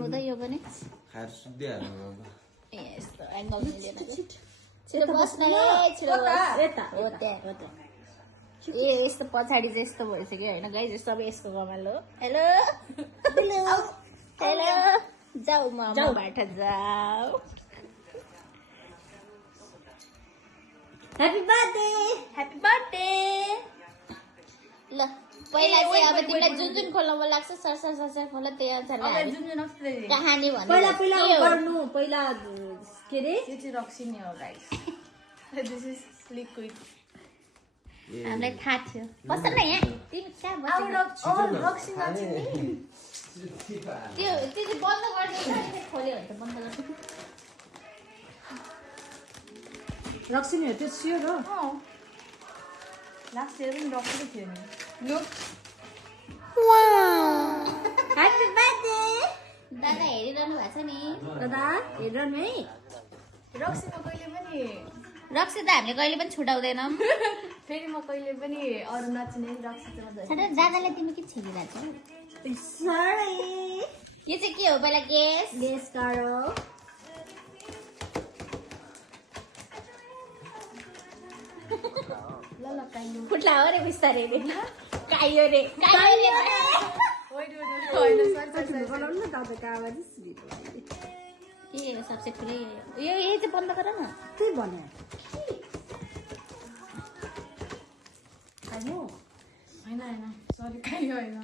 खानु त यो पनि खाएर सुत्दिहाल्नु अब यस्तो एङ्गल मिलेन छिटो बस्न ए छिटो हो त्यहाँ ए यस्तो पछाडि चाहिँ यस्तो भइसक्यो होइन गाइज सबै यसको कमाल हो हेलो हेलो जाऊ मबाट जाऊ ह्याप्पी बर्थडे ल पहिला चाहिँ अब तिमीलाई जुन जुन खोल्न मन लाग्छ सर खोल त्यही अनुसारले कहानी भन्नु पहिला गर्नु पहिला के रे यो चाहिँ रक्सिनी हो गाइस दिस इज लिक्विड हामीलाई थाहा थियो बस न यहाँ तिमी कहाँ बस्छौ रक्सिना चाहिँ त्यो चाहिँ बन्द गरिदिनु खोल्यो भने त बन्द गर्नु रक्सिनी हो त्यो स्योर हो लास्ट इयर पनि रक्सिनी थियो नि लुक ह्याप्पी बर्थडे दादा हेरिरहनु भएको छ नि दादा हेर्नु है रक्सिना कहिले पनि रक्सी त हामीले कहिले पनि छुटाउँदैनौँ फेरि म कहिले पनि अरू नचिने रक्सी चाहिँ छोटो दादालाई तिमी के छिरिरहेको छौ यो चाहिँ के हो पहिला गेस गरो ल काइयो फुट्ला हो रे बिस्तारै रे काइयो रे बनाउनु न दादाको आवाज के हो सबसे ठुलै यो चाहिँ बन्द गर न त्यही भन्यो होइन सरी काइयो होइन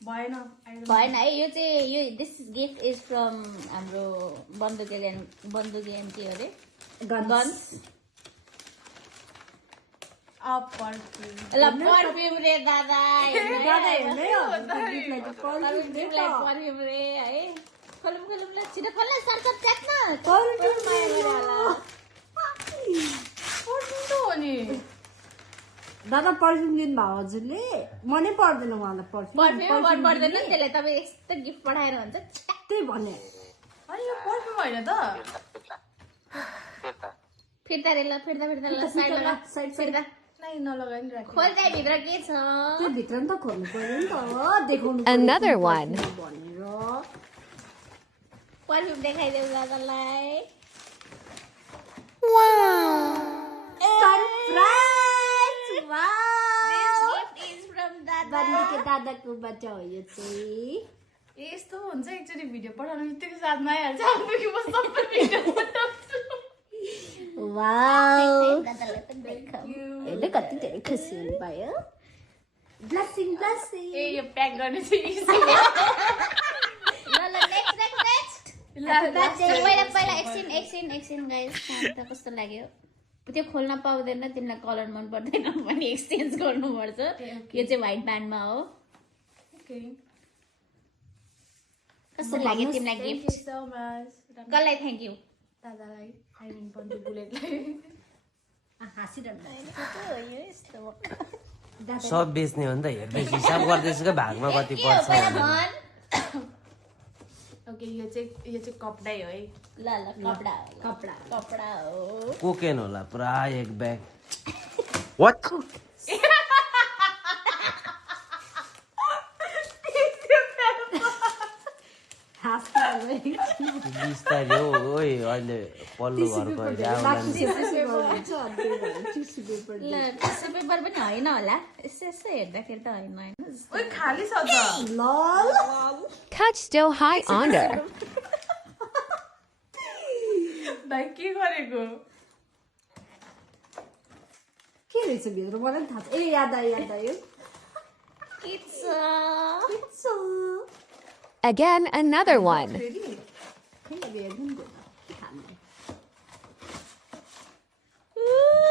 भएन भएन है यो चाहिँ यो दिस गिफ्ट इज फ्रम हाम्रो बन्दुकेलियन के अरे गन्स ल पर्फ्युम रे दादा पर्फ्युम रे है खोलौँ ल छिटो खोल्न सरसप च्यात्न हो नि दादा पर्फ्युम दिनु भयो हजुरले मनै पर्दैन उहाँलाई पर्फ्युम मन पर्दैन नि त्यसलाई तपाईँ यस्तो गिफ्ट पठाएर हुन्छ त्यही भने अनि यो पर्फ्युम होइन त फिर्ता रे ल फिर्ता ल साइड लगा साइड नै नलगाइ नि राख्नु खोल्दै भित्र के छ त्यो भित्र नि त खोल्नु पर्यो नि त देखाउनु Another one. भनेर पर्फ्युम देखाइदेऊ दादालाई सरप्राइज गिफ्ट इज फ्रम दादा बन्दुके दादाकोबाट हो यो चाहिँ यस्तो हुन्छ एकचोटि भिडियो पठाउनु बित्तिकै साथमा आइहाल्छ आफ्नो कि म सबै भिडियो पठाउँछु वाउ दादालाई पनि देखाऊ हेर्नु कति धेरै खुसी हुनु भयो ब्लेसिङ ए यो प्याक गर्ने चाहिँ easy हो। ल नेक्स्ट पहिला एकछिन गाइस त कस्तो लाग्यो त्यो खोल्न पाउँदैन तिमीलाई कलर मन पर्दैन भने एक्सचेन्ज गर्नुपर्छ यो चाहिँ व्हाइट ब्यान्डमा हो कस्तो लाग्यो तिमीलाई Thank gift you so much कसलाई थ्याङ्क यू दादालाई आई मिन पन्टु बुलेटलाई सब बेच्ने हो नि त हेर्दैछु हिसाब गर्दैछु क्या भागमा कति के हो पर्छ पहिला भन ओके यो चाहिँ कपडा हो है ल कपडा हो कोकेन होला पुरा एक ब्याग वाट बिस्तारै हो ओइ अहिले पल्लो घरको ल टिस्यु पेपर पनि होइन होला यसो हेर्दाखेरि त होइन ओइ खाली छ त Catch still high under. भाइ के गरेको के रहेछ भित्र मलाई पनि थाहा छ ए याद आयो It's Again, another one.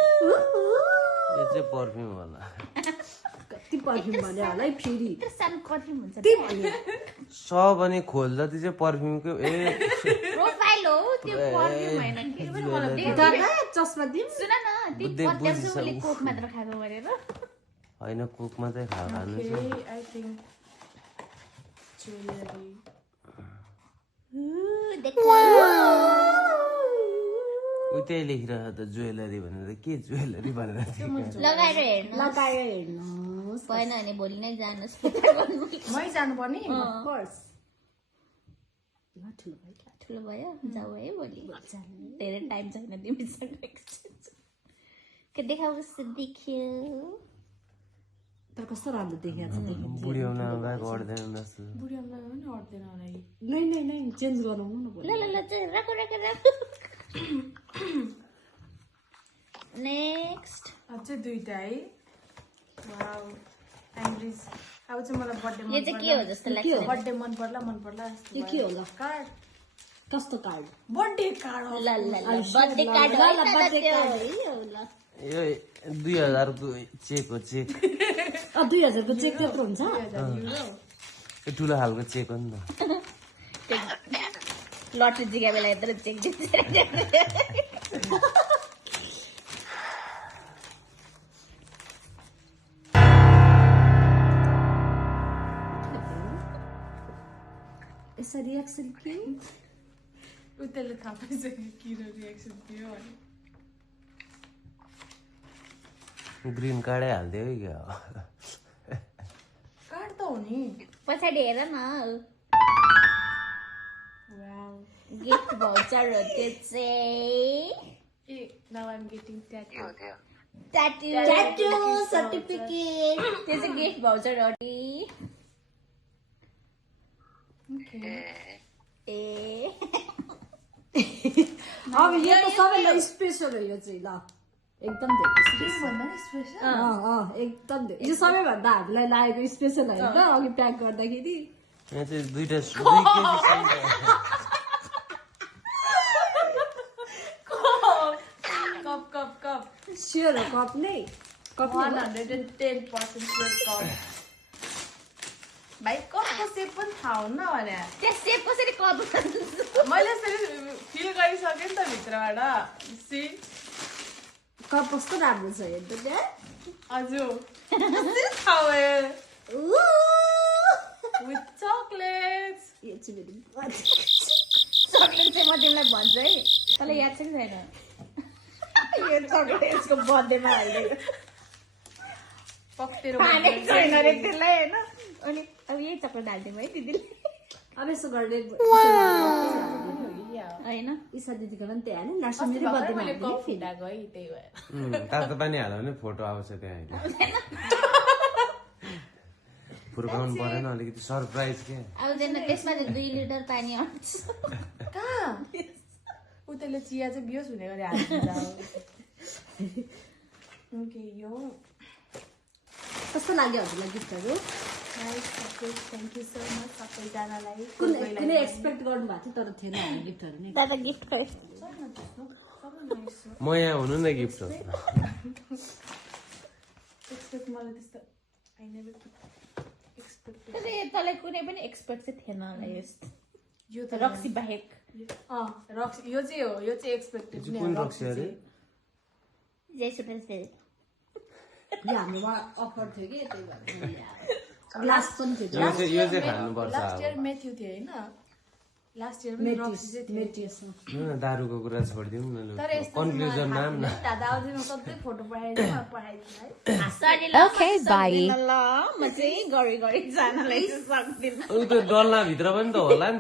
यो चाहिँ पर्फ्युम होला कति पर्फ्युम भन्यो होला है फेरि सानो कति हुन्छ त्यही भन्यो सब अनि खोल्दा त्यो चाहिँ पर्फ्युमको ए प्रोफाइल हो त्यो पर्फ्युम होइन के पनि मलाई देख्दा दादा चस्मा दिउँ सुन न ती पत्याउँछ उसले कोक मात्र खाएको भनेर होइन कुक मात्रै खानु आई थिङ्क ज्वेलरी उतै लेखिरहेको त ज्वेलरी भनेर के ज्वेलरी भनेर लगाएर हेर्नु हेर्नुहोस् भएन भने भोलि नै जानुहोस् मै जानुपर्ने कोर्स ठुलो भयो क्या ठुलो भयो जाऊ है भोलि धेरै टाइम छैन तिमीसँग एक्सचेन्ज के देखाउ कस्तो देख्यो तर कस्तो राम्रो देखेको छ बुढी आउन आउँदा गर्दैन जस्तो बुढी आमालाई पनि अट्दैन होला कि नै चेन्ज गराउनु न ल ल ल चाहिँ राखो नेक्स्ट अझै दुईटा है वाउ एन्ड्रिज अब चाहिँ मलाई बर्थडे यो चाहिँ के हो जस्तो लाग्छ बर्थडे मन पर्ला जस्तो यो के होला कार्ड कस्तो कार्ड बर्थडे कार्ड ल बर्थडे कार्ड हो बर्थडे कार्ड ल यो 2000 को चेक हो चेक 2000 को चेक त्यत्रो हुन्छ यो ठुलो खालको चेक हो नि त लटरी जिगा बेला यत्रो चेक दिन्छ यसरी रिएक्सन के त्यसले थाहा पाइसक्यो किन रिएक्सन दियो भने ग्रीन कार्डै हाल्दियो कि क्या कार्ड त हो नि पछाडि हेर न वाउ गिफ्ट भाउचर हो त्यो चाहिँ ए now I am getting tattoo tattoo certificate त्यो चाहिँ गिफ्ट भाउचर हो नि ए अब यो त सबैलाई स्पेसल हो यो चाहिँ ल एकदम धेरै भन्दा नि स्पेसल एकदम धेरै यो सबैभन्दा हामीलाई लागेको स्पेसल होइन त अघि प्याक गर्दाखेरि यहाँ चाहिँ 2 केजी कप स्योर हो कप नै कप 110% स्योर कप भाइ कपको सेप पनि थाहा हुन्न भने त्यो सेप कसरी कप मैले यसरी फिल गरिसकेँ नि त भित्रबाट सी कप कस्तो राम्रो छ हेर्नु त्यहाँ हजुर कसरी थाहा भयो विथ चकलेट्स यो चाहिँ मेरो चक्लेट चाहिँ म तिमीलाई भन्छु है तँलाई याद छ कि छैन यो चक्लेट यसको बर्थडेमा हालिदिएको पक्तेरो खानेको छैन अरे त्यसलाई होइन अनि अब यही चक्लेट हालिदिउँ है दिदीले अब यसो गर्ने होइन ईशा दिदीको पनि त्यहाँ नि लास्ट मेरो बर्थडेमा मैले हालिदिएँ कप फिटा गएँ त्यही भएर तातो पानी हाल्यो भने फोटो आउँछ त्यहाँ होइन फुर्काउनु परेन अलिकति सरप्राइज के आउँदैन त्यसमा चाहिँ 2 लिटर पानी आउँछ कहाँ उतैले चिया चाहिँ बियोस हुने गरी हालिदिन्छ ओके यो कस्तो लाग्यो हजुरलाई गिफ्टहरू थ्याङ्क यू सो मच सबैजनालाई कुनै एक्सपेक्ट गर्नु भएको थियो तर थिएन हामी गिफ्टहरू नै दादा गिफ्ट म यहाँ हुनु न गिफ्ट हो एक्सपेक्ट मलाई त्यस्तो आई नेभर एक्सपेक्ट तँलाई कुनै पनि एक्सपेक्ट चाहिँ थिएन होला यस्तो यो त रक्सी बाहेक रक्सी यो चाहिँ हो यो चाहिँ एक्सपेक्टेड नै कुन हो रक्सी अरे जय सुटेल यो हाम्रोमा अफर थियो कि त्यही भएर ग्लास पनि थियो यो चाहिँ खानुपर्छ लास्ट इयर मेथ्यू थियो होइन लास्ट इयर पनि रक्सी चाहिँ थियो मेटिएसमा न दारूको कुरा छोडिदिउँ न तर यस्तो कन्क्लुजनमा आऊँ न दादा आउँदैन सधैँ फोटो पठाइदिनु पठाइदिनु है Okay, bye. ल म चाहिँ गरी जानलाई चाहिँ सक्दिनँ ऊ त डल्लाभित्र पनि त होला नि